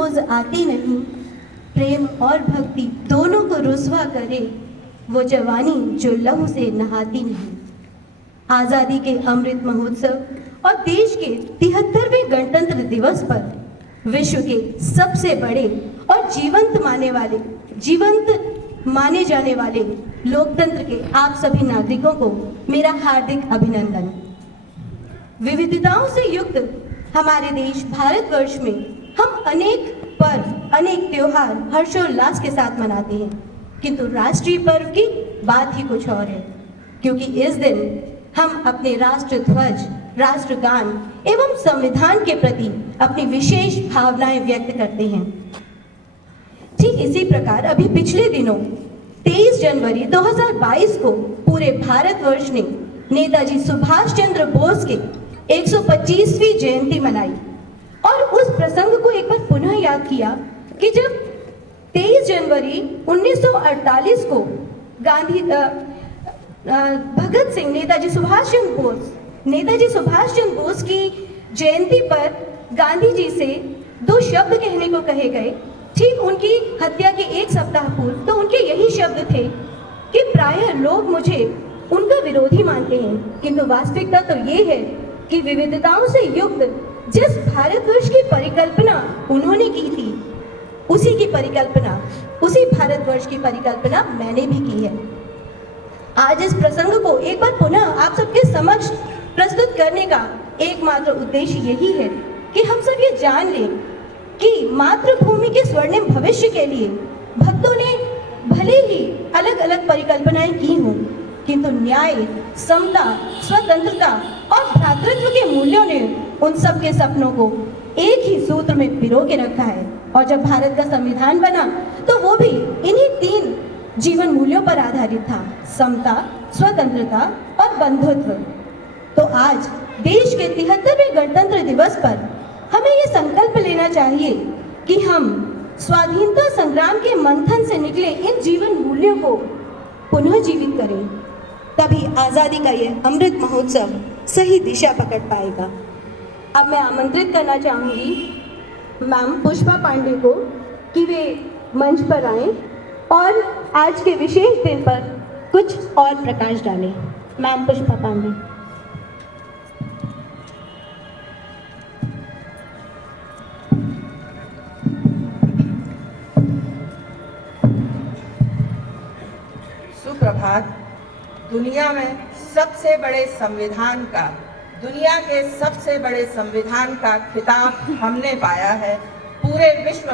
रोज आती नहीं, प्रेम और भक्ति दोनों को रुसवा करे वो जवानी जो लहू से नहाती नहीं। आजादी के अमृत महोत्सव और देश के 73वें गणतंत्र दिवस पर विश्व के सबसे बड़े और जीवंत माने जाने वाले लोकतंत्र के आप सभी नागरिकों को मेरा हार्दिक अभिनंदन। विविधताओं से युक्त हमारे देश भारतवर्ष में हम अनेक पर्व, अनेक त्योहार हर्षोल्लास के साथ मनाते हैं, किंतु राष्ट्रीय पर्व की बात ही कुछ और है, क्योंकि इस दिन हम अपने राष्ट्र ध्वज, राष्ट्रगान एवं संविधान के प्रति अपनी विशेष भावनाएं व्यक्त करते हैं। ठीक इसी प्रकार अभी पिछले दिनों 23 जनवरी 2022 को पूरे भारतवर्ष ने नेताजी सुभाष चंद्र बोस के 125वीं जयंती मनाई और उस प्रसंग को एक बार पुनः याद किया कि जब 23 जनवरी 1948 को भगत सिंह नेताजी सुभाष चंद्र बोस की जयंती पर गांधी जी से 2 शब्द कहने को कहे गए। ठीक उनकी हत्या के 1 सप्ताह पूर्व तो उनके यही शब्द थे कि प्रायः लोग मुझे उनका विरोधी मानते हैं, किंतु वास्तविकता तो ये है कि विविधताओं से युक्त जिस भारतवर्ष की परिकल्पना उन्होंने की थी, उसी भारतवर्ष की परिकल्पना मैंने भी की है। आज इस प्रसंग को एक बार पुनः आप सबके समक्ष प्रस्तुत करने का एकमात्र उद्देश्य यही है कि हम सब ये जान लें कि मातृभूमि के स्वर्णिम भविष्य के लिए भक्तों ने भले ही अलग अलग परिकल्पनाएं की हों, किंतु न्याय, समता, स्वतंत्रता और भ्रातृत्व के मूल्यों ने उन सब के सपनों को एक ही सूत्र में पिरो के रखा है। और जब भारत का संविधान बना तो वो भी इन्हीं 3 जीवन मूल्यों पर आधारित था: समता, स्वतंत्रता और बंधुत्व। तो आज देश के 73वें गणतंत्र दिवस पर हमें ये संकल्प लेना चाहिए कि हम स्वाधीनता संग्राम के मंथन से निकले इन जीवन मूल्यों को पुनः जीवित करें, तभी आज़ादी का ये अमृत महोत्सव सही दिशा पकड़ पाएगा। अब मैं आमंत्रित करना चाहूँगी मैम पुष्पा पांडे को कि वे मंच पर आएं और आज के विशेष दिन पर कुछ और प्रकाश डालें। मैम पुष्पा पांडे। सुप्रभात। दुनिया के सबसे बड़े संविधान का खिताब हमने पाया है। पूरे विश्व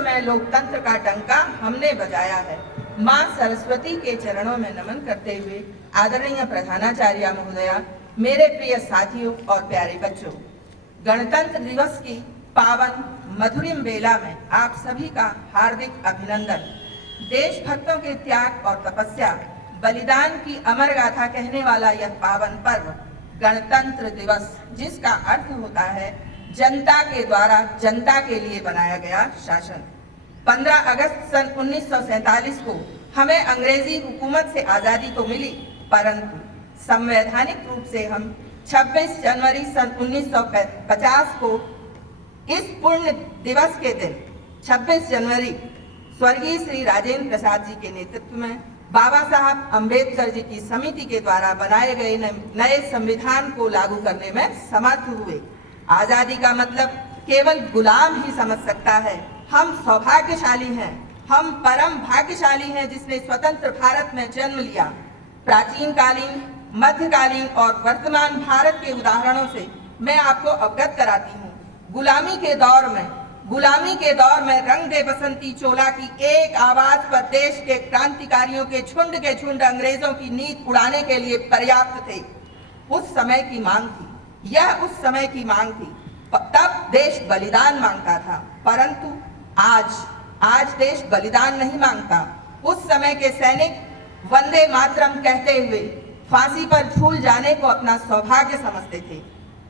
में लोकतंत्र का डंका हमने बजाया है। मां सरस्वती के चरणों में नमन करते हुए आदरणीय प्रधानाचार्य महोदया, मेरे प्रिय साथियों और प्यारे बच्चों, गणतंत्र दिवस की पावन मधुरिम बेला में आप सभी का हार्दिक अभिनंदन। देशभक्तों के त्याग और तपस्या, बलिदान की अमर गाथा कहने वाला यह पावन पर्व गणतंत्र दिवस, जिसका अर्थ होता है जनता के द्वारा जनता के लिए बनाया गया शासन। 15 अगस्त सन 1947 को हमें अंग्रेजी हुकूमत से आज़ादी तो मिली, परंतु संवैधानिक रूप से हम 26 जनवरी सन 1950 को इस पुण्य दिवस के दिन 26 जनवरी स्वर्गीय श्री राजेंद्र प्रसाद जी के नेतृत्व में बाबा साहब अम्बेडकर जी की समिति के द्वारा बनाए गए नए संविधान को लागू करने में समर्थ हुए। आजादी का मतलब केवल गुलाम ही समझ सकता है। हम सौभाग्यशाली हैं, हम परम भाग्यशाली हैं जिसने स्वतंत्र भारत में जन्म लिया। प्राचीन कालीन, मध्यकालीन और वर्तमान भारत के उदाहरणों से मैं आपको अवगत कराती हूँ। गुलामी के दौर में रंग दे बसंती चोला की एक आवाज पर देश के क्रांतिकारियों के झुंड अंग्रेजों की नींद उड़ाने के लिए पर्याप्त थे। उस समय की मांग थी। तब देश बलिदान मांगता था, परंतु आज देश बलिदान नहीं मांगता। उस समय के सैनिक वंदे मातरम कहते हुए फांसी पर झूल जाने को अपना सौभाग्य समझते थे।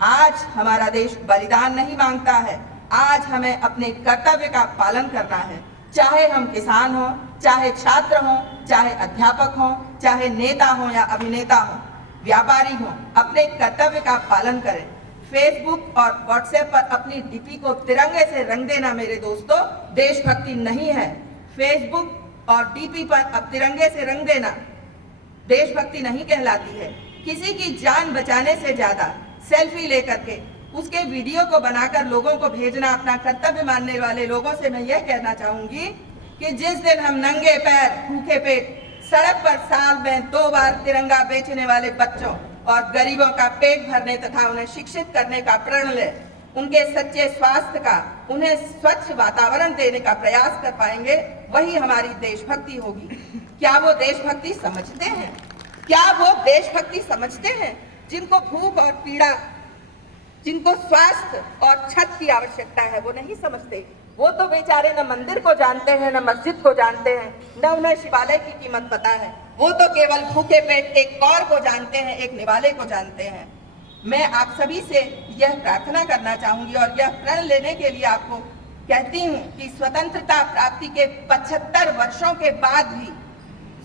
आज हमारा देश बलिदान नहीं मांगता है। आज हमें अपने कर्तव्य का पालन करना है, चाहे हम किसान हों, चाहे छात्र हों, चाहे अध्यापक हों, चाहे नेता हों या अभिनेता हों, व्यापारी हों, अपने कर्तव्य का पालन करें। फेसबुक और व्हाट्सएप पर अपनी डीपी को तिरंगे से रंग देना मेरे दोस्तों देशभक्ति नहीं है। फेसबुक और डीपी पर अब तिरंगे से रंग देना देशभक्ति नहीं कहलाती है। किसी की जान बचाने से ज्यादा सेल्फी लेकर के उसके वीडियो को बनाकर लोगों को भेजना अपना कर्तव्य मानने वाले लोगों से मैं यह कहना चाहूंगी कि जिस दिन हम नंगे पैर भूखे पेट सड़क पर साल में 2 बार तिरंगा बेचने वाले बच्चों और गरीबों का पेट भरने तथा उन्हें शिक्षित करने का प्रण ले, उनके सच्चे स्वास्थ्य का, उन्हें स्वच्छ वातावरण देने का प्रयास कर पाएंगे, वही हमारी देशभक्ति होगी। क्या वो देशभक्ति समझते हैं? क्या वो देशभक्ति समझते हैं जिनको भूख और पीड़ा, जिनको स्वास्थ्य और छत की आवश्यकता है, वो नहीं समझते। वो तो बेचारे न मंदिर को जानते हैं, न मस्जिद को जानते हैं, न उन्हें शिवालय की कीमत पता है। वो तो केवल भूखे पेट एक कौर को जानते हैं, एक निवाले को जानते हैं। मैं आप सभी से यह प्रार्थना करना चाहूंगी और यह प्रण लेने के लिए आपको कहती हूँ कि स्वतंत्रता प्राप्ति के 75 वर्षों के बाद भी,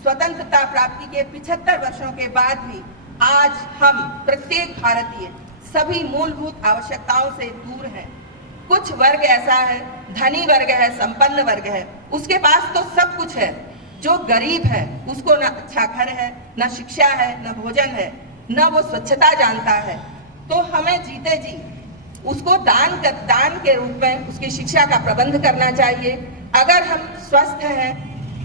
स्वतंत्रता प्राप्ति के 75 वर्षों के बाद भी आज हम प्रत्येक भारतीय सभी मूलभूत आवश्यकताओं से दूर हैं। कुछ वर्ग ऐसा है, धनी वर्ग है, संपन्न वर्ग है, उसके पास तो सब कुछ है। जो गरीब है उसको न अच्छा घर है, न शिक्षा है, न भोजन है, न वो स्वच्छता जानता है। तो हमें जीते जी उसको दान के रूप में उसकी शिक्षा का प्रबंध करना चाहिए। अगर हम स्वस्थ हैं,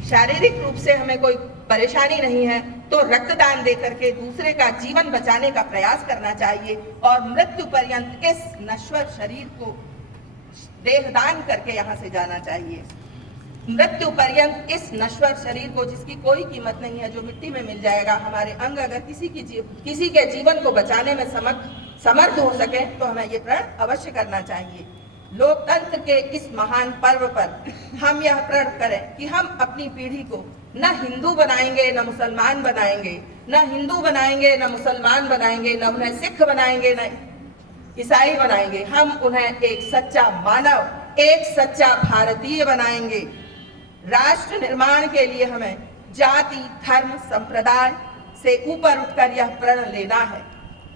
शारीरिक रूप से हमें कोई परेशानी नहीं है, तो रक्तदान दे करके दूसरे का जीवन बचाने का प्रयास करना चाहिए और मृत्यु पर्यंत इस नश्वर शरीर को देहदान करके यहाँ से जाना चाहिए। मृत्यु पर्यंत इस नश्वर शरीर को, जिसकी कोई कीमत नहीं है, जो मिट्टी में मिल जाएगा, हमारे अंग अगर किसी के जीवन को बचाने में समर्थ हो सके तो हमें ये प्रण अवश्य करना चाहिए। लोकतंत्र के इस महान पर्व पर हम यह प्रण करें कि हम अपनी पीढ़ी को न हिंदू बनाएंगे, न मुसलमान बनाएंगे, न हिंदू बनाएंगे, न मुसलमान बनाएंगे, न उन्हें सिख बनाएंगे, न ईसाई बनाएंगे। हम उन्हें एक सच्चा मानव, एक सच्चा भारतीय बनाएंगे। राष्ट्र निर्माण के लिए हमें जाति, धर्म, संप्रदाय से ऊपर उठकर यह प्रण लेना है।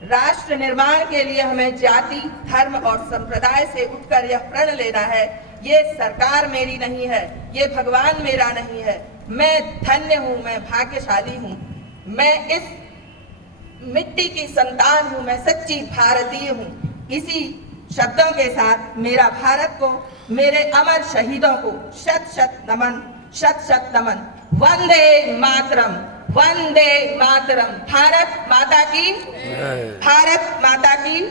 राष्ट्र निर्माण के लिए हमें जाति, धर्म और संप्रदाय से उठकर यह प्रण लेना है। ये सरकार मेरी नहीं है, ये भगवान मेरा नहीं है, मैं धन्य हूँ, मैं भाग्यशाली हूँ, मैं इस मिट्टी की संतान हूँ, मैं सच्ची भारतीय हूँ। इसी शब्दों के साथ मेरा भारत को, मेरे अमर शहीदों को शत शत नमन, शत शत नमन। वंदे मातरम, वंदे मातरम। भारत माता की, भारत माता की।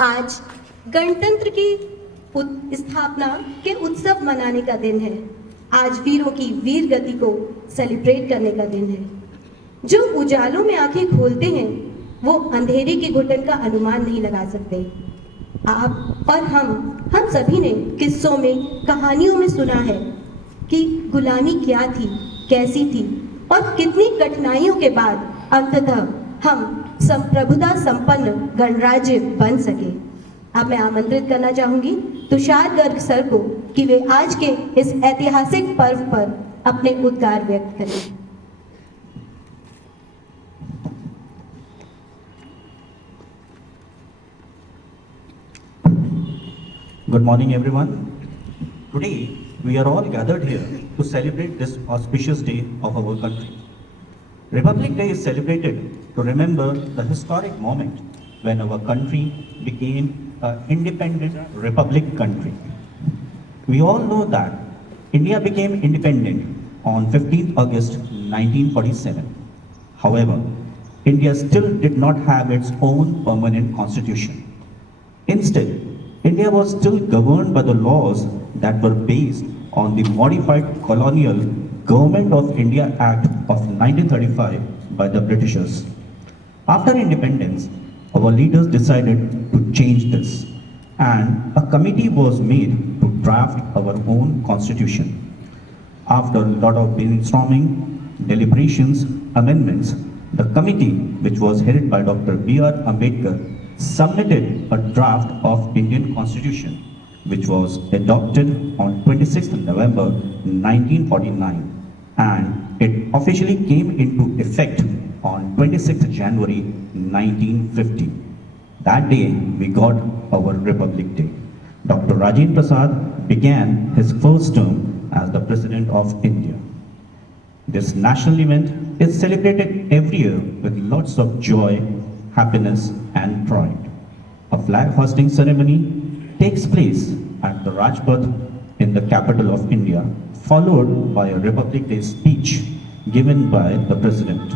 आज गणतंत्र की स्थापना के उत्सव मनाने का दिन है। आज वीरों की वीर गति को सेलिब्रेट करने का दिन है। जो उजालों में आंखें खोलते हैं वो अंधेरे के घुटन का अनुमान नहीं लगा सकते। आप और हम सभी ने किस्सों में, कहानियों में सुना है कि गुलामी क्या थी, कैसी थी और कितनी कठिनाइयों के बाद अंततः हम संप्रभुता संपन्न गणराज्य बन सके। अब मैं आमंत्रित करना चाहूंगी तुषार गर्ग सर को कि वे आज के इस ऐतिहासिक पर्व पर अपने उद्गार व्यक्त करें। Good morning, everyone. Today, we are all gathered here to celebrate this auspicious day of our country. Republic Day is celebrated to remember the historic moment when our country became an independent republic country. We all know that India became independent on 15th August 1947. However, India still did not have its own permanent constitution. Instead, India was still governed by the laws that were based on the modified Colonial Government of India Act of 1935 by the Britishers. After independence, our leaders decided to change this, and a committee was made to draft our own constitution. After a lot of brainstorming, deliberations, amendments, the committee, which was headed by Dr. B.R. Ambedkar, submitted a draft of Indian Constitution, which was adopted on 26th November 1949 and it officially came into effect on 26th January 1950. That day, we got our Republic Day. Dr. Rajendra Prasad began his first term as the President of India. This national event is celebrated every year with lots of joy, happiness, and pride. A flag hoisting ceremony takes place at the Rajpath in the capital of India, followed by a Republic Day speech given by the President.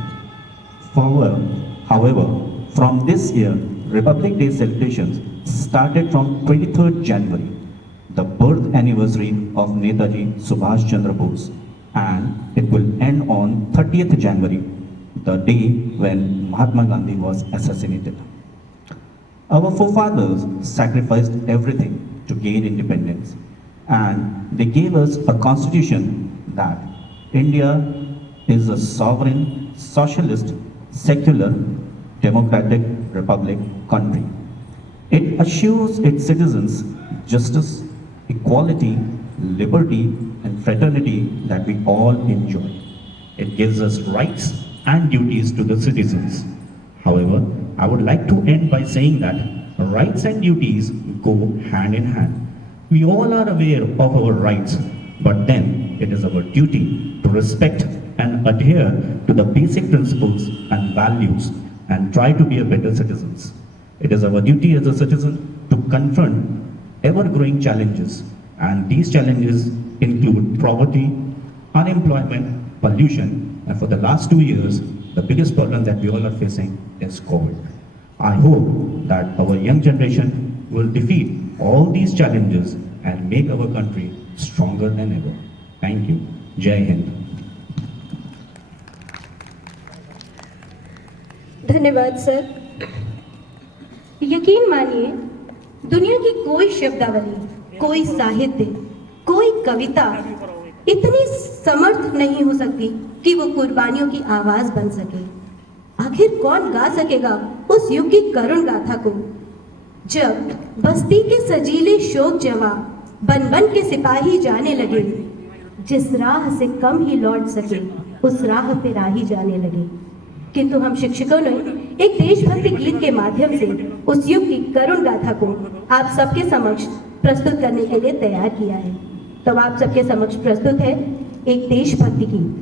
However, from this year, Republic Day celebrations started from 23rd January, the birth anniversary of Netaji Subhash Chandra Bose, and it will end on 30th January, the day when Mahatma Gandhi was assassinated. Our forefathers sacrificed everything to gain independence, and they gave us a constitution that India is a sovereign, socialist, secular, democratic republic country. It assures its citizens justice, equality, liberty, and fraternity that we all enjoy. It gives us rights and duties to the citizens. However, I would like to end by saying that rights and duties go hand in hand. We all are aware of our rights, but then it is our duty to respect and adhere to the basic principles and values and try to be a better citizens. It is our duty as a citizen to confront ever-growing challenges, and these challenges include poverty, unemployment, pollution, and for the last 2 years, the biggest problem that we all are facing is COVID. I hope that our young generation will defeat all these challenges and make our country stronger than ever. Thank you. Jai Hind. धन्यवाद sir. यकीन मानिए, दुनिया की कोई शब्दावली, कोई साहित्य, कोई कविता इतनी समर्थ नहीं हो सकती कि वो कुर्बानियों की आवाज बन सके। आखिर कौन गा सकेगा उस युग की करुण गाथा को, जब बस्ती के सजीले शोक जवा बन बन के सिपाही जाने लगे, जिस राह से कम ही लौट सके उस राह पे राही जाने लगे। किंतु हम शिक्षकों ने एक देशभक्ति गीत के माध्यम से उस युग की करुण गाथा को आप सबके समक्ष प्रस्तुत करने के लिए तैयार किया है। तो आप सबके समक्ष प्रस्तुत है एक देशभक्ति गीत।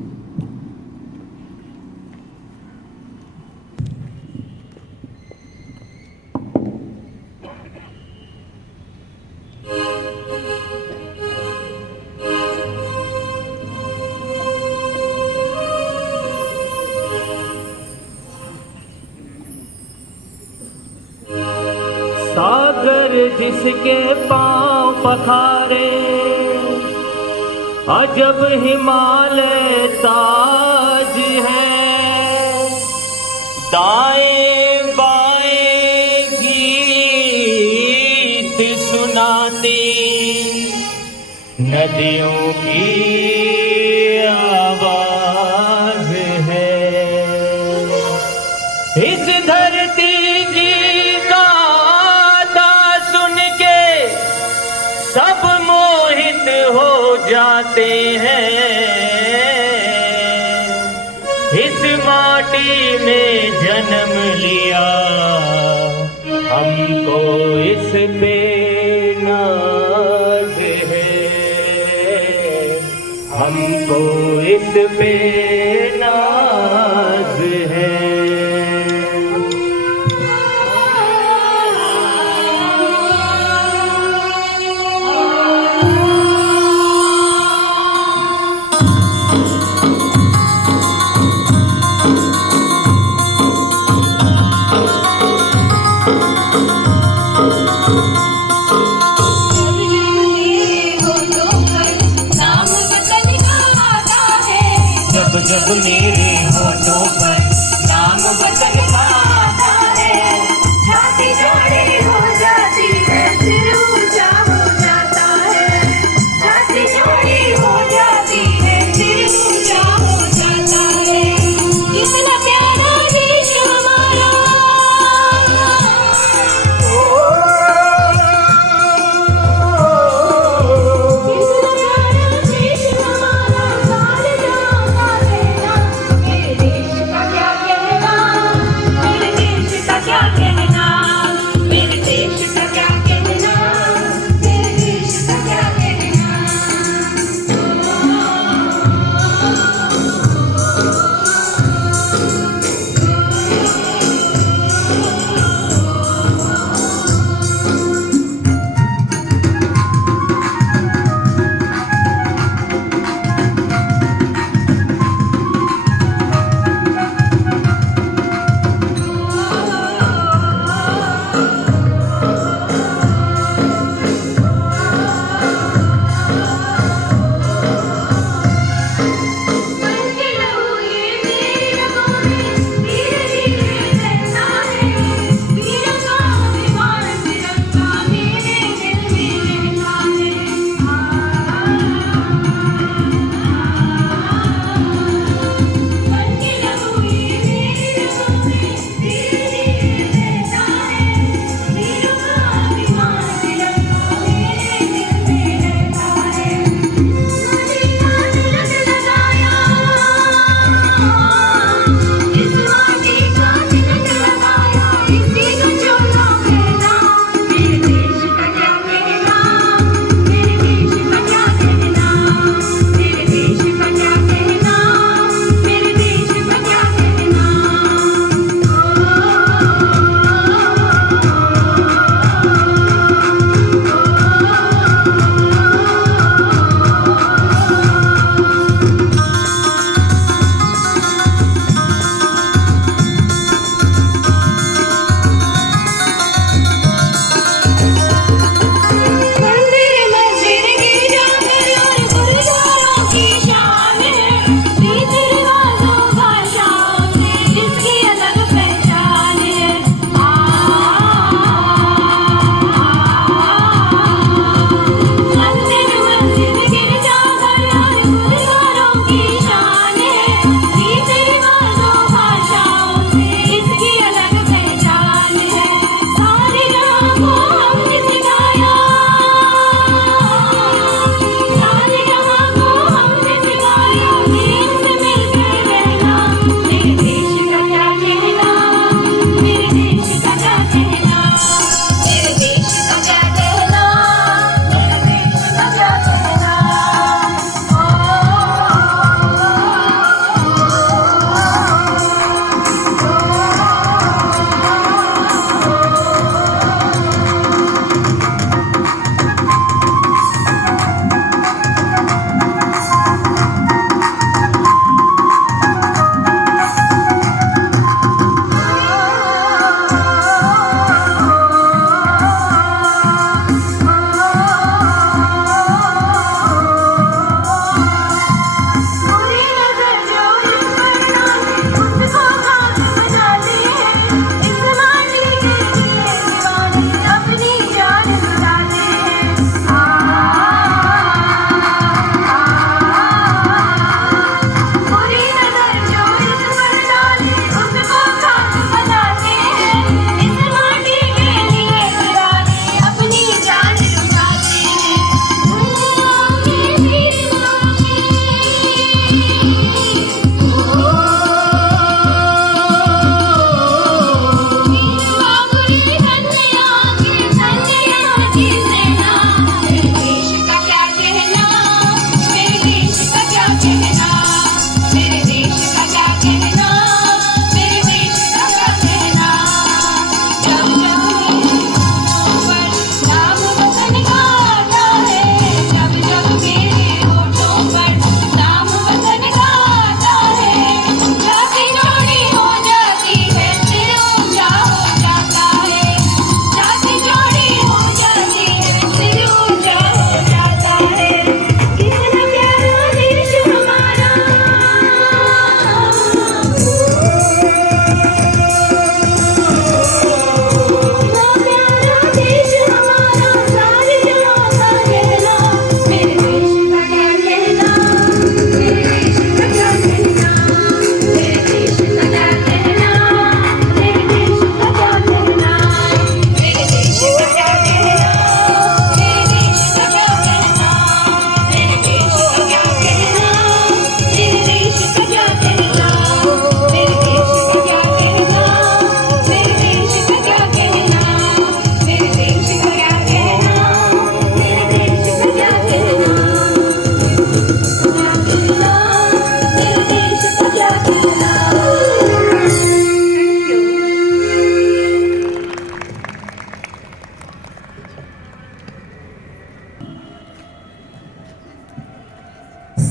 सागर जिसके पांव पखारे, अजब हिमालय ताज है। दाएं बाएं गीत सुनाती नदियों की आवाज है। इस धरती की सब मोहित हो जाते हैं। इस माटी में जन्म लिया, हमको इस पे नाज है। हमको इस पे नाज है। जब मेरे होठों पर नाम वतन का आता है, छाती चौड़ी हो जाती है, सिर ऊंचा हो जाता है। छाती चौड़ी हो जाती है, सिर ऊंचा हो जाता है। कितना प्यारा देश हमारा, कितना प्यारा देश हमारा, सारे जहां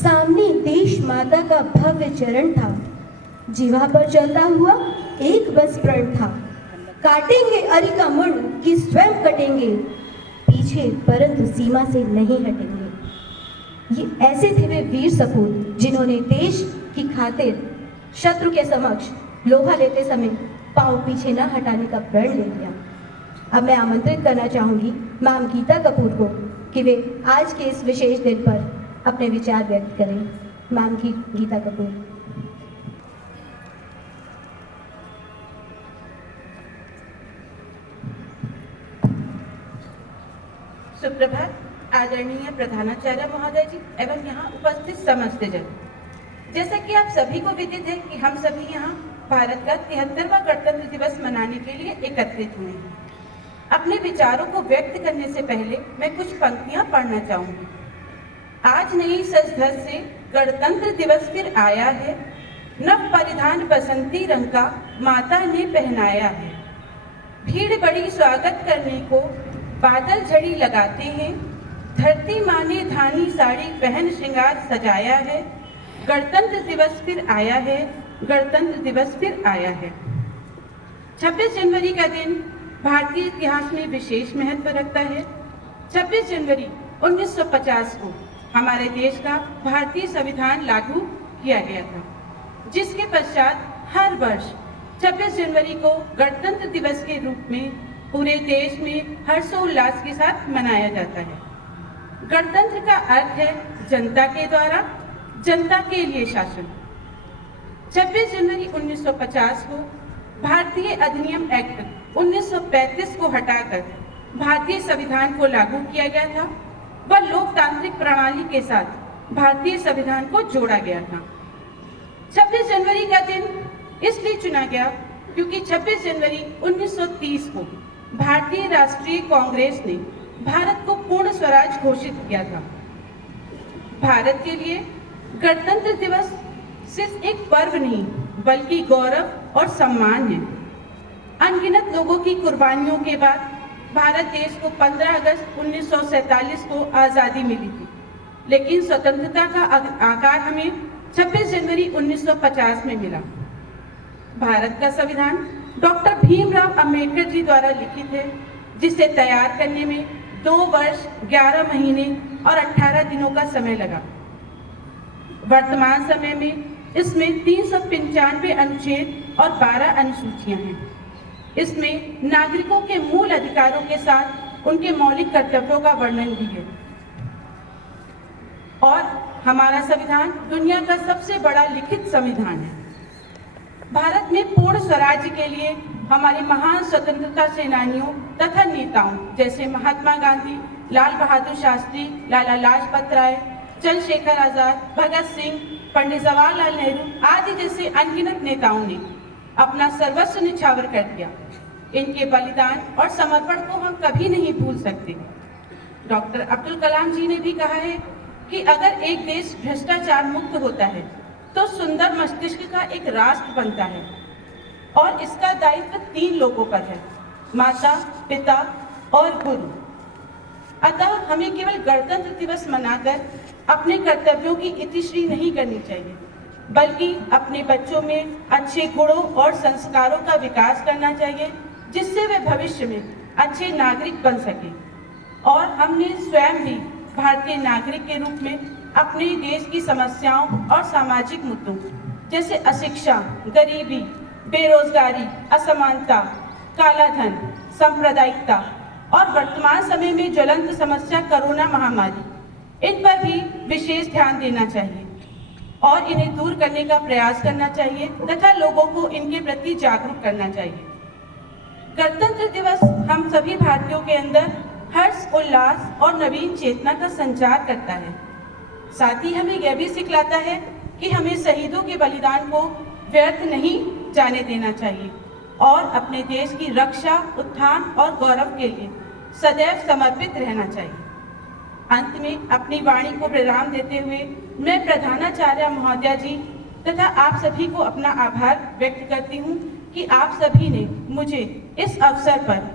सामने देश माता का भव्य चरण था, जीवा पर चलता हुआ एक बस प्रण था। काटेंगे अरि का मुंड कि स्वयं कटेंगे, पीछे परंतु सीमा से नहीं हटेंगे। ये ऐसे थे वे वीर सपूत जिन्होंने देश की खातिर शत्रु के समक्ष लोहा लेते समय पांव पीछे न हटाने का प्रण ले लिया। अब मैं आमंत्रित करना चाहूंगी मैम गीता कपूर को कि वे आज के इस विशेष दिन पर अपने विचार व्यक्त करें। मैम गीता कपूर। सुप्रभात, आदरणीय प्रधानाचार्य महोदय जी एवं यहाँ उपस्थित समस्त जन। जैसा कि आप सभी को विदित है कि हम सभी यहाँ भारत का 73वां गणतंत्र दिवस मनाने के लिए एकत्रित हुए हैं। अपने विचारों को व्यक्त करने से पहले मैं कुछ पंक्तियां पढ़ना चाहूंगी। आज नई सज धज से गणतंत्र दिवस फिर आया है, नव परिधान बसंती रंग का माता ने पहनाया है। भीड़ बड़ी स्वागत करने को बादल झड़ी लगाते हैं, धरती माँ ने धानी साड़ी पहन श्रृंगार सजाया है। गणतंत्र दिवस फिर आया है, गणतंत्र दिवस फिर आया है। 26 जनवरी का दिन भारतीय इतिहास में विशेष महत्व रखता है। 26 जनवरी 1950 को हमारे देश का भारतीय संविधान लागू किया गया था, जिसके पश्चात हर वर्ष 26 जनवरी को गणतंत्र दिवस के रूप में पूरे देश में हर्षोल्लास के साथ मनाया जाता है। गणतंत्र का अर्थ है जनता के द्वारा जनता के लिए शासन। 26 जनवरी 1950 को भारतीय अधिनियम एक्ट 1935 को हटाकर भारतीय संविधान को लागू किया गया था व लोकतांत्रिक प्रणाली के साथ भारतीय संविधान को जोड़ा गया था। 26 जनवरी का दिन इसलिए चुना गया क्योंकि 26 जनवरी 1930 को भारतीय राष्ट्रीय कांग्रेस ने भारत को पूर्ण स्वराज घोषित किया था। भारत के लिए गणतंत्र दिवस सिर्फ एक पर्व नहीं बल्कि गौरव और सम्मान है। अनगिनत लोगों की कुर्बानियों के बाद भारत देश को 15 अगस्त 1947 को आज़ादी मिली थी, लेकिन स्वतंत्रता का आकार हमें 26 जनवरी 1950 में मिला। भारत का संविधान डॉक्टर भीमराव अंबेडकर जी द्वारा लिखित है, जिसे तैयार करने में 2 वर्ष 11 महीने और 18 दिनों का समय लगा। वर्तमान समय में इसमें 395 अनुच्छेद और 12 अनुसूचियां हैं। इसमें नागरिकों के मूल अधिकारों के साथ उनके मौलिक कर्तव्यों का वर्णन भी है। और हमारा संविधान दुनिया का सबसे बड़ा लिखित संविधान है। भारत में पूर्ण स्वराज्य के लिए हमारे महान स्वतंत्रता सेनानियों तथा नेताओं जैसे महात्मा गांधी, लाल बहादुर शास्त्री, लाला लाजपत राय, चंद्रशेखर आजाद, भगत सिंह, पंडित जवाहरलाल नेहरू आदि जैसे अनगिनत नेताओं ने अपना सर्वस्व निछावर कर दिया। इनके बलिदान और समर्पण को हम कभी नहीं भूल सकते। डॉक्टर अब्दुल कलाम जी ने भी कहा है कि अगर एक देश भ्रष्टाचार मुक्त होता है तो सुंदर मस्तिष्क का एक राष्ट्र बनता है, और इसका दायित्व 3 लोगों पर है, माता, पिता और गुरु। अतः हमें केवल गणतंत्र दिवस मनाकर अपने कर्तव्यों की इतिश्री नहीं करनी चाहिए, बल्कि अपने बच्चों में अच्छे गुणों और संस्कारों का विकास करना चाहिए, जिससे वे भविष्य में अच्छे नागरिक बन सके। और हमने स्वयं भी भारतीय नागरिक के रूप में अपने देश की समस्याओं और सामाजिक मुद्दों जैसे अशिक्षा, गरीबी, बेरोजगारी, असमानता, काला धन, सांप्रदायिकता और वर्तमान समय में ज्वलंत समस्या कोरोना महामारी, इन पर भी विशेष ध्यान देना चाहिए और इन्हें दूर करने का प्रयास करना चाहिए तथा लोगों को इनके प्रति जागरूक करना चाहिए। गणतंत्र दिवस हम सभी भारतीयों के अंदर हर्ष, उल्लास और नवीन चेतना का संचार करता है। साथ ही हमें यह भी सिखलाता है कि हमें शहीदों के बलिदान को व्यर्थ नहीं जाने देना चाहिए और अपने देश की रक्षा, उत्थान और गौरव के लिए सदैव समर्पित रहना चाहिए। अंत में अपनी वाणी को विराम देते हुए मैं प्रधानाचार्य महोदया जी तथा आप सभी को अपना आभार व्यक्त करती हूँ कि आप सभी ने मुझे इस अवसर पर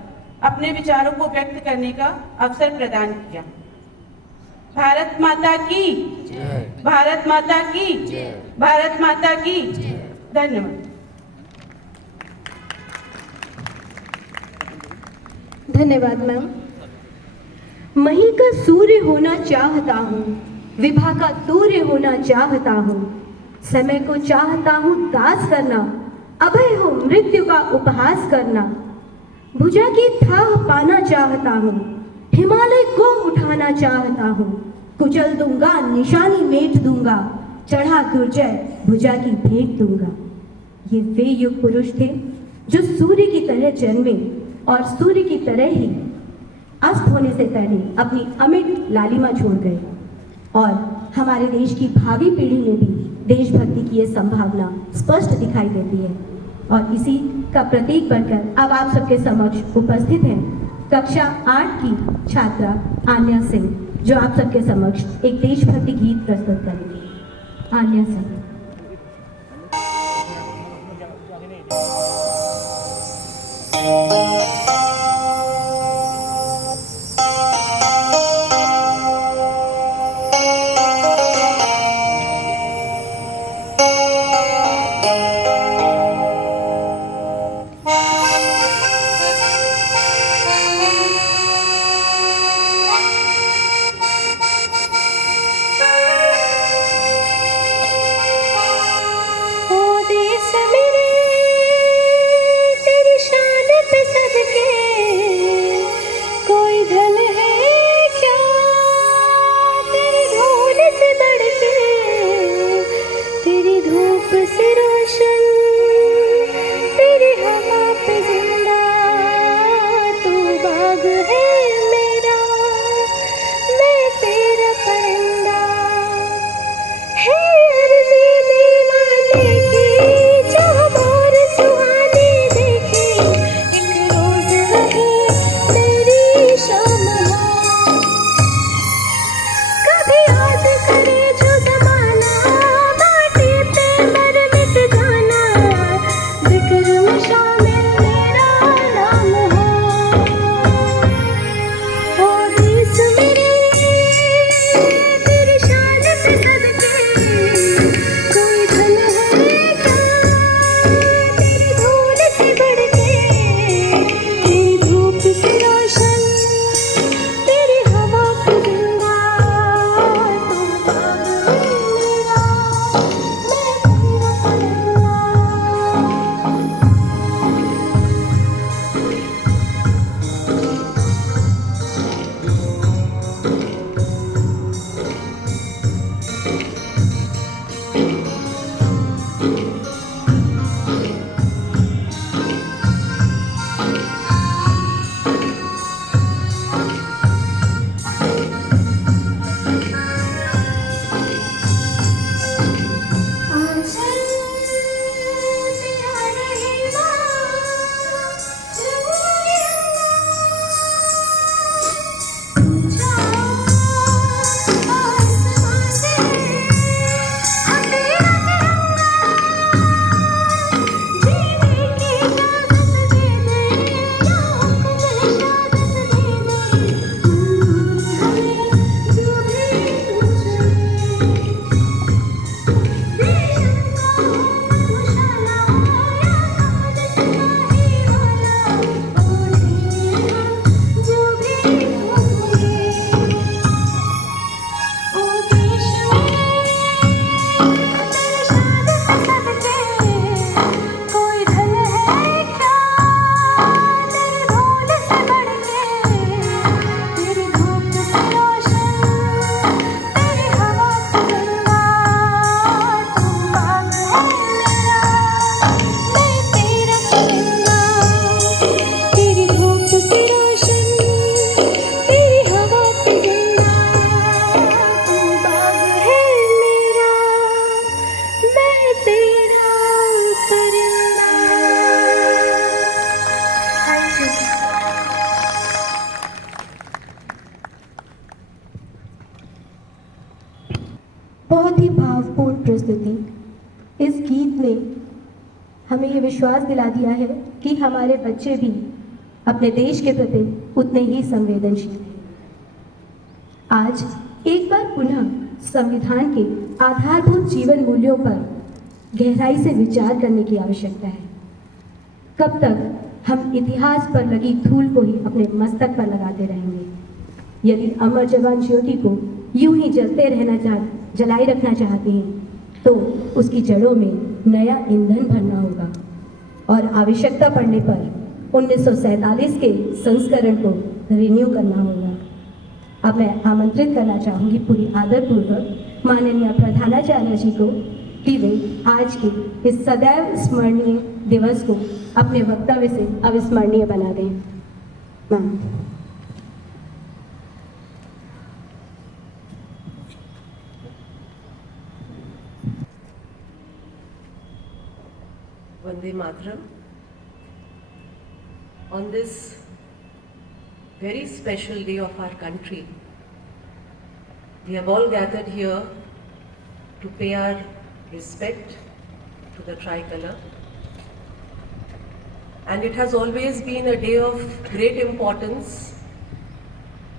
अपने विचारों को व्यक्त करने का अवसर प्रदान किया। भारत माता की, भारत माता की, भारत माता की। धन्यवाद। धन्यवाद मैम। मही का सूर्य होना चाहता हूँ, विभा का तूर्य होना चाहता हूँ, समय को चाहता हूँ दास करना, अभय हो मृत्यु का उपहास करना, भुजा की थाह पाना चाहता हूँ, हिमालय को उठाना चाहता हूँ, कुचल दूंगा निशानी मेट दूंगा, चढ़ा दुर्जय भुजा की भेंट दूंगा। ये वे युग पुरुष थे जो सूर्य की तरह जन्मे और सूर्य की तरह ही अस्त होने से पहले अपनी अमिट लालिमा छोड़ गए। और हमारे देश की भावी पीढ़ी में भी देशभक्ति की ये संभावना स्पष्ट दिखाई देती है। और इसी का प्रतीक बनकर अब आप सबके समक्ष उपस्थित हैं कक्षा 8 की छात्रा आन्या सिंह, जो आप सबके समक्ष एक देशभक्ति गीत प्रस्तुत करेंगी। आन्या सिंह। बहुत ही भावपूर्ण प्रस्तुति। इस गीत ने हमें ये विश्वास दिला दिया है कि हमारे बच्चे भी अपने देश के प्रति उतने ही संवेदनशील हैं। आज एक बार पुनः संविधान के आधारभूत जीवन मूल्यों पर गहराई से विचार करने की आवश्यकता है। कब तक हम इतिहास पर लगी धूल को ही अपने मस्तक पर लगाते रहेंगे? यदि अमर जवान ज्योति को यूं ही जलाए रखना चाहते हैं तो उसकी जड़ों में नया ईंधन भरना होगा और आवश्यकता पड़ने पर 1947 के संस्करण को रिन्यू करना होगा। अब मैं आमंत्रित करना चाहूँगी पूरी आदरपूर्वक माननीय प्रधानाचार्य जी को कि वे आज के इस सदैव स्मरणीय दिवस को अपने वक्तव्य से अविस्मरणीय बना दें। Ma'am. Vande Mataram. On this very special day of our country, we have all gathered here to pay our respect to the tricolor. And it has always been a day of great importance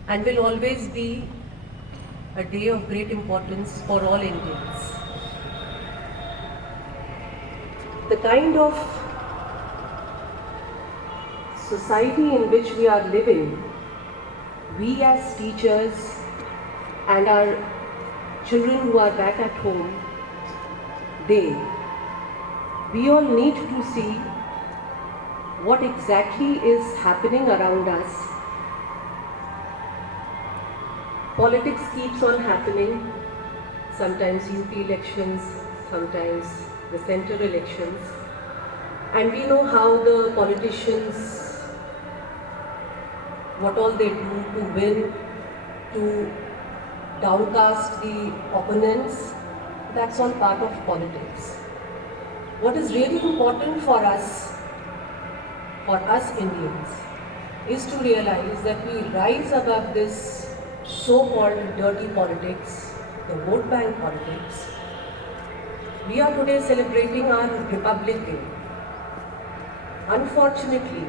and will always be a day of great importance for all Indians. The kind of society in which we are living, we as teachers and our children who are back at home, we all need to see what exactly is happening around us. Politics keeps on happening, sometimes UP elections, sometimes the central elections, and we know how the politicians, what all they do to win, to downcast the opponents. That's all part of politics. What is really important for us Indians, is to realize that we rise above this so-called dirty politics, the vote bank politics. We are today celebrating our Republic Day. Unfortunately,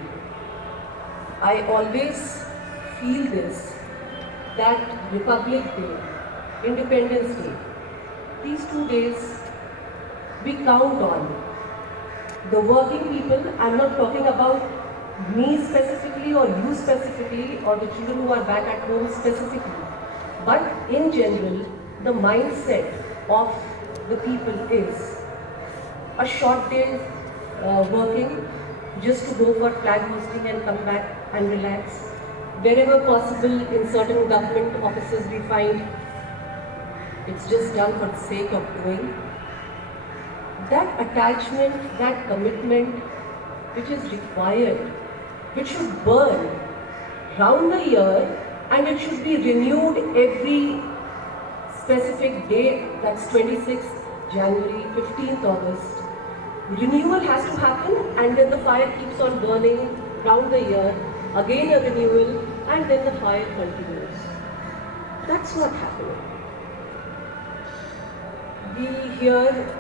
I always feel this, that Republic Day, Independence Day, these 2 days we count on. The working people, I'm not talking about me specifically or you specifically or the children who are back at home specifically, but in general, the mindset of the people is a short day working just to go for flag hosting and come back and relax. Wherever possible, in certain government offices we find it's just done for the sake of doing. That attachment, that commitment which is required, which should burn round the year, and it should be renewed every specific day, that's 26th January, 15th August. Renewal has to happen, and then the fire keeps on burning round the year, again a renewal, and then the fire continues. That's not happening. We here,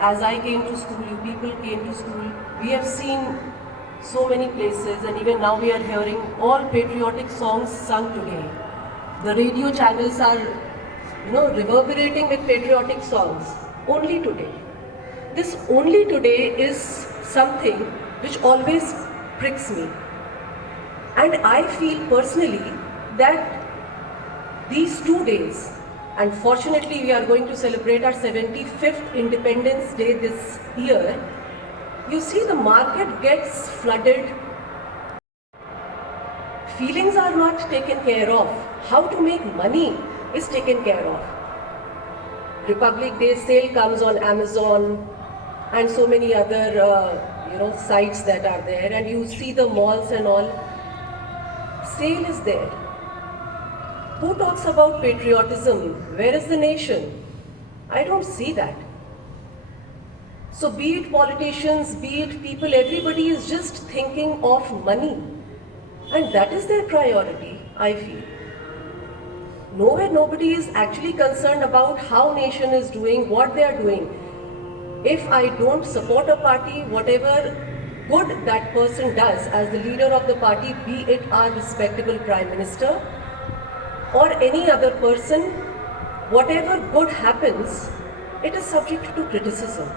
as I came to school, you people came to school, we have seen so many places, and even now we are hearing all patriotic songs sung today. The radio channels are, reverberating with patriotic songs only today. This only today is something which always pricks me. And I feel personally that these 2 days, and fortunately we are going to celebrate our 75th Independence Day this year, you see the market gets flooded. Feelings are not taken care of. How to make money is taken care of. Republic Day sale comes on Amazon and so many other sites that are there, and you see the malls and all. Sale is there. Who talks about patriotism? Where is the nation? I don't see that. So be it politicians, be it people, everybody is just thinking of money. And that is their priority, I feel. Nowhere nobody is actually concerned about how nation is doing, what they are doing. If I don't support a party, whatever good that person does as the leader of the party, be it our respectable Prime Minister or any other person, whatever good happens, it is subject to criticism.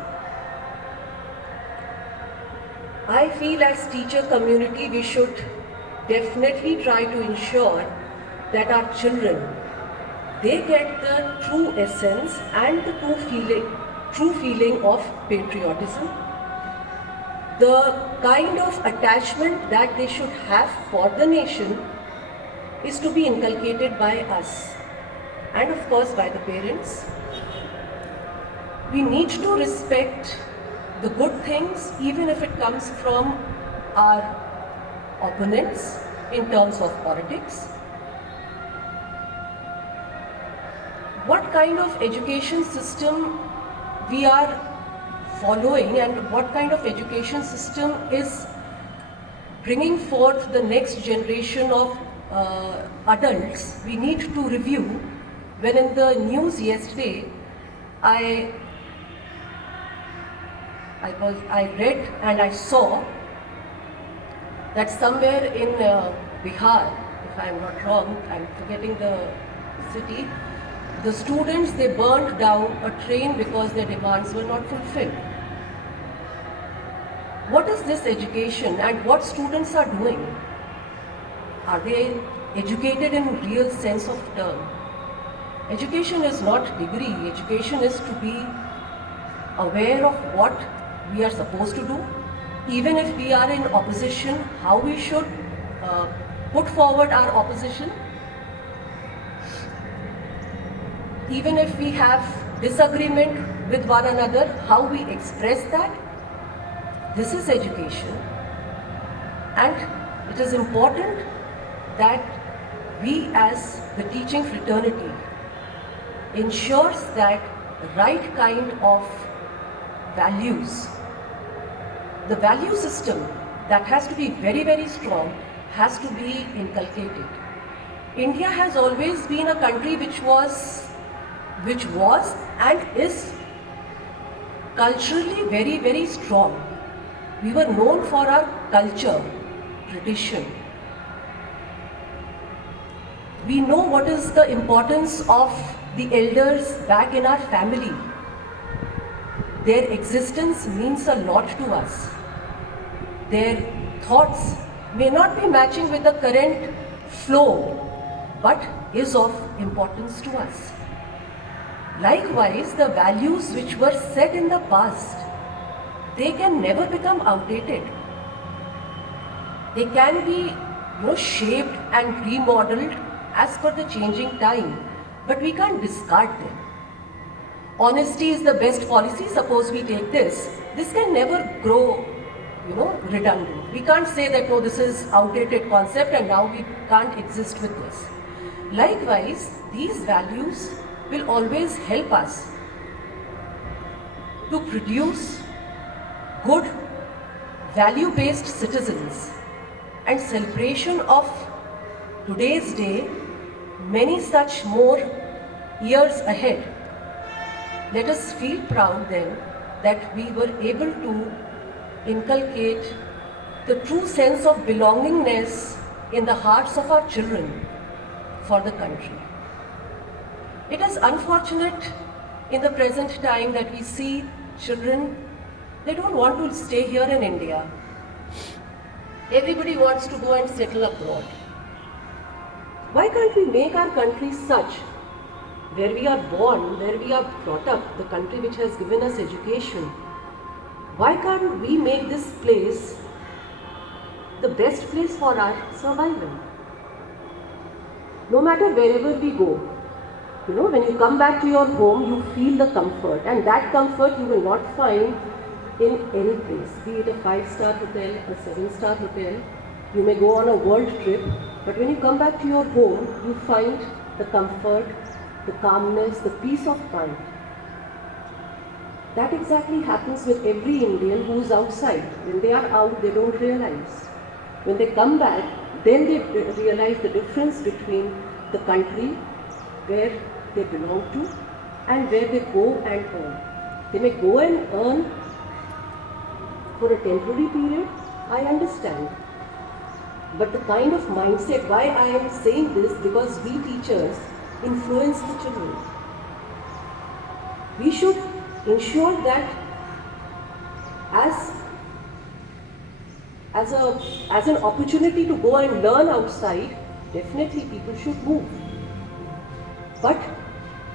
I feel as teacher community we should definitely try to ensure that our children, they get the true essence and the true feeling of patriotism, the kind of attachment that they should have for the nation is to be inculcated by us and of course by the parents. We need to respect the good things even if it comes from our opponents in terms of politics. What kind of education system we are following and what kind of education system is bringing forth the next generation of adults, we need to review. When in the news yesterday, I read and I saw that somewhere in Bihar, if I am not wrong, I am forgetting the city, the students, they burned down a train because their demands were not fulfilled. What is this education and what students are doing? Are they educated in real sense of term? Education is not degree. Education is to be aware of what we are supposed to do. Even if we are in opposition, how we should put forward our opposition. Even if we have disagreement with one another, how we express that. This is education. And it is important that we as the teaching fraternity ensures that the right kind of values, the value system that has to be very, very strong has to be inculcated. India has always been a country which was and is culturally very, very strong. We were known for our culture, tradition. We know what is the importance of the elders back in our family. Their existence means a lot to us. Their thoughts may not be matching with the current flow, but is of importance to us. Likewise, the values which were set in the past, they can never become outdated. They can be, shaped and remodeled as per the changing time, but we can't discard them. Honesty is the best policy. Suppose we take this can never grow, redundant. We can't say that, no, this is outdated concept and now we can't exist with this. Likewise, these values will always help us to produce good, value-based citizens, and celebration of today's day, many such more years ahead. Let us feel proud then that we were able to inculcate the true sense of belongingness in the hearts of our children for the country. It is unfortunate in the present time that we see children, they don't want to stay here in India. Everybody wants to go and settle abroad. Why can't we make our country such, where we are born, where we are brought up, the country which has given us education? Why can't we make this place the best place for our survival? No matter wherever we go, when you come back to your home, you feel the comfort, and that comfort you will not find in any place, be it a 5-star hotel, a 7-star hotel. You may go on a world trip, but when you come back to your home, you find the comfort, the calmness, the peace of mind. That exactly happens with every Indian who is outside. When they are out, they don't realize. When they come back, then they realize the difference between the country where they belong to and where they go and earn. They may go and earn for a temporary period, I understand. But the kind of mindset, why I am saying this, because we teachers influence the children. we should ensure that as an opportunity to go and learn outside, definitely people should move. But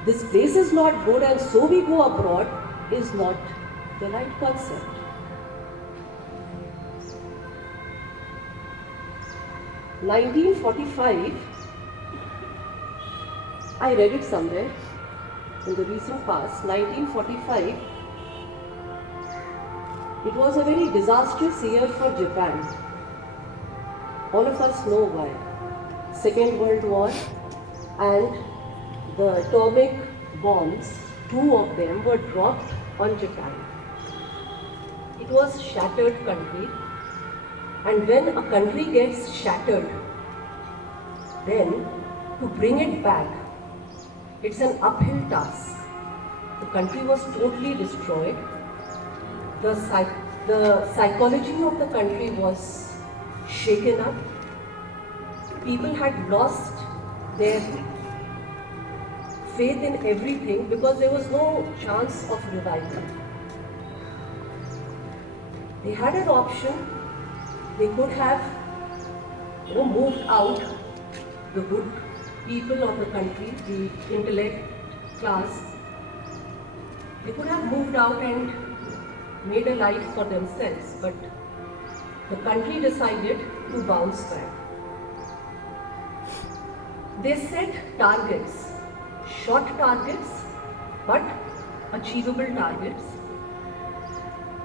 this place is not good and so we go abroad is not the right concept. In 1945, I read it somewhere in the recent past, 1945, it was a very disastrous year for Japan. All of us know why. Second World War and the atomic bombs, 2 of them were dropped on Japan. It was shattered country, and when a country gets shattered, then to bring it back, it's an uphill task. The country was totally destroyed. The psychology of the country was shaken up. People had lost their faith in everything because there was no chance of revival. They had an option. They could have moved out the good people of the country, the intellect class. They could have moved out and made a life for themselves, but the country decided to bounce back. They set targets, short targets, but achievable targets.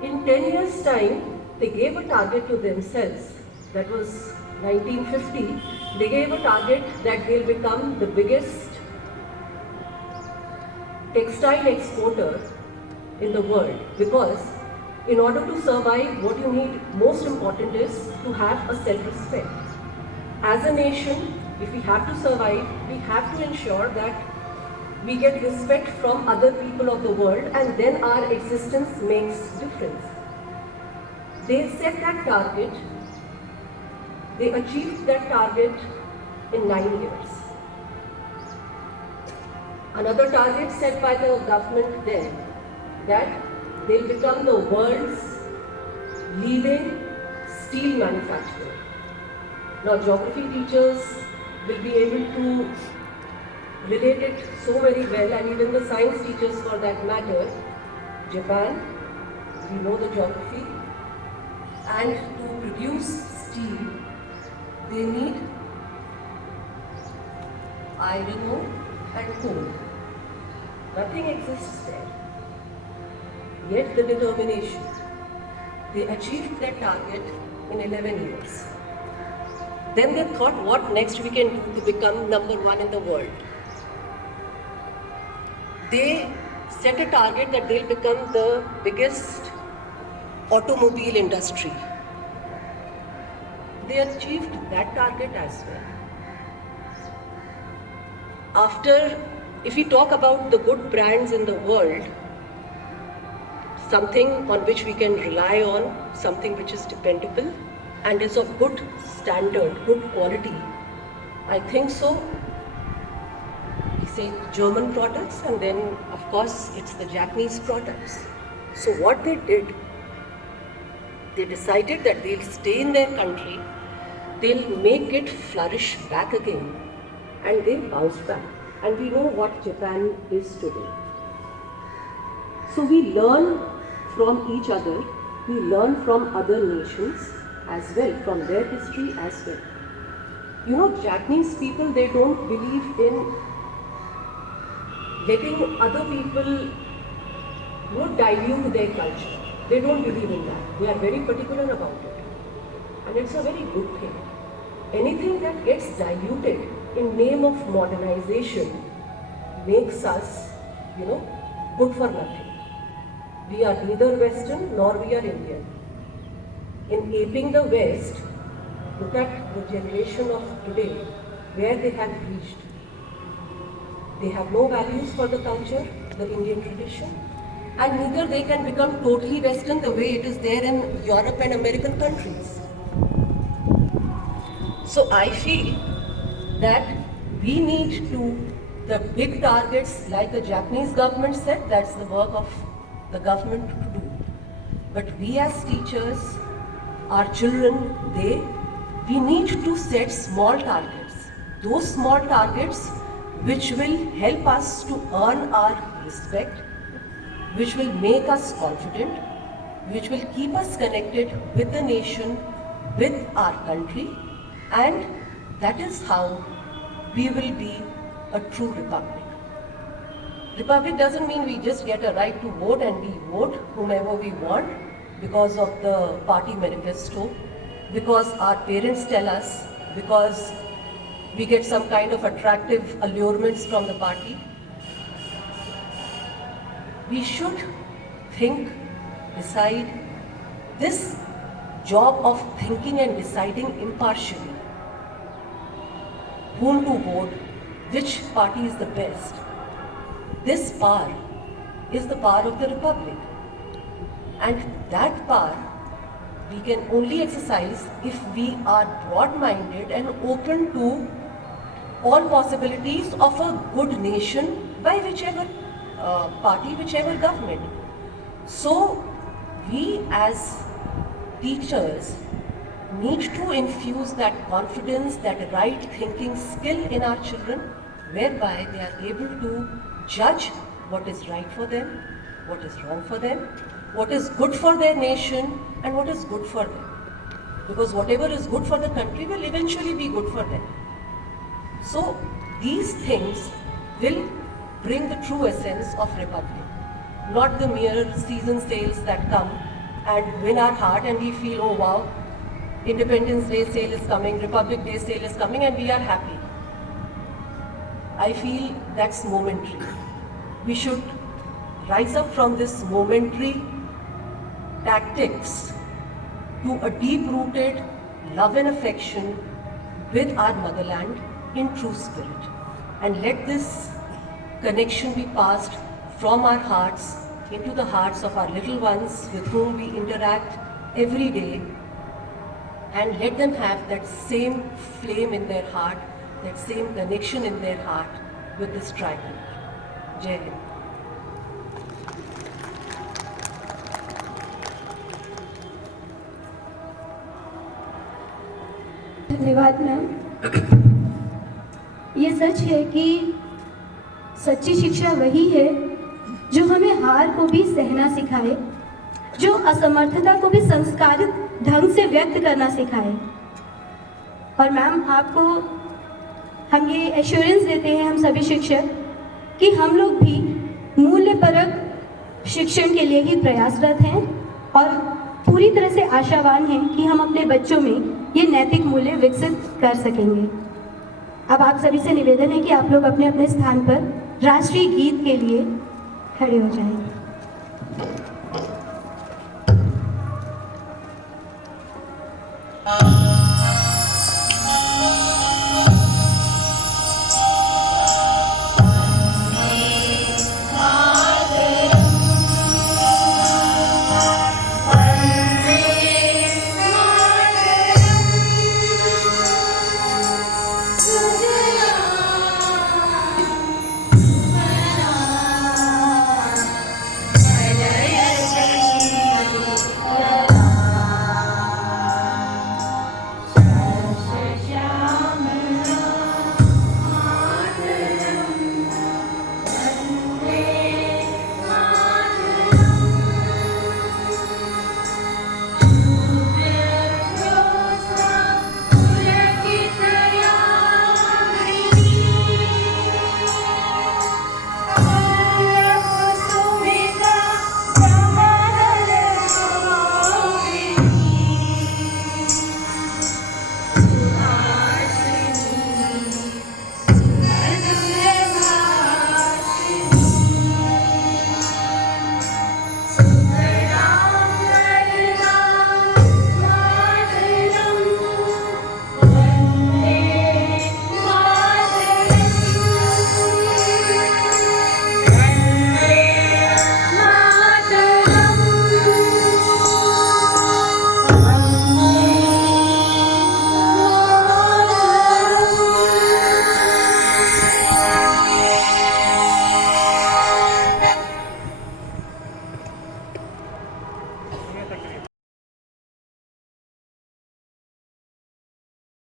In 10 years' time, they gave a target to themselves. That was 1950. They gave a target that they'll become the biggest textile exporter in the world, because in order to survive, what you need most important is to have a self-respect. As a nation, if we have to survive, we have to ensure that we get respect from other people of the world, and then our existence makes difference. They set that target. They achieved that target in 9 years. Another target set by the government then, that they'll become the world's leading steel manufacturer. Now, geography teachers will be able to relate it so very well, and even the science teachers for that matter. Japan, we know the geography, and to produce steel, they need iron ore and coal. Nothing exists there. Yet the determination, they achieved their target in 11 years. Then they thought, what next we can do to become number 1 in the world. They set a target that they'll become the biggest automobile industry. They achieved that target as well. After, if we talk about the good brands in the world, something on which we can rely on, something which is dependable and is of good standard, good quality, I think so. We say German products, and then of course it's the Japanese products. So what they did, they decided that they'll stay in their country, they'll make it flourish back again, and they bounced back. And we know what Japan is today. So we learn from each other, we learn from other nations as well, from their history as well. You know, Japanese people, they don't believe in letting other people dilute their culture. They don't believe in that. They are very particular about it. And it's a very good thing. Anything that gets diluted in name of modernization makes us, good for nothing. We are neither Western nor we are Indian. In aping the West, look at the generation of today, where they have reached. They have no values for the culture, the Indian tradition, and neither they can become totally Western the way it is there in Europe and American countries. So I feel that we need to The big targets, like the Japanese government said, that's the work of the government to do. But we as teachers, our children, we need to set small targets. Those small targets which will help us to earn our respect, which will make us confident, which will keep us connected with the nation, with our country, and that is how we will be a true republic. Republic doesn't mean we just get a right to vote and we vote whomever we want because of the party manifesto, because our parents tell us, because we get some kind of attractive allurements from the party. We should think, decide. This job of thinking and deciding impartially whom to vote, which party is the best, this power is the power of the Republic. And that power we can only exercise if we are broad-minded and open to all possibilities of a good nation by whichever party, whichever government. So we as teachers need to infuse that confidence, that right thinking skill in our children, whereby they are able to judge what is right for them, what is wrong for them, what is good for their nation, and what is good for them. Because whatever is good for the country will eventually be good for them. So these things will bring the true essence of Republic, not the mere season sales that come and win our heart and we feel, oh wow, Independence Day sale is coming, Republic Day sale is coming, and we are happy. I feel that's momentary. We should rise up from this momentary tactics to a deep-rooted love and affection with our motherland in true spirit. And let this connection be passed from our hearts into the hearts of our little ones with whom we interact every day, and let them have that same flame in their heart, that same connection in their heart with this tribal. Jai Hind. धन्यवाद ma'am. ये सच है कि सच्ची शिक्षा वही है जो हमें हार को भी सहना सिखाए, जो असमर्थता को भी संस्कारित ढंग से व्यक्त करना सिखाए। और मैम आपको हम ये एश्योरेंस देते हैं, हम सभी शिक्षक, कि हम लोग भी मूल्यपरक शिक्षण के लिए ही प्रयासरत हैं और पूरी तरह से आशावान हैं कि हम अपने बच्चों में ये नैतिक मूल्य विकसित कर सकेंगे। अब आप सभी से निवेदन है कि आप लोग अपने अपने स्थान पर राष्ट्रीय गीत के लिए खड़े हो जाएं। Thank you.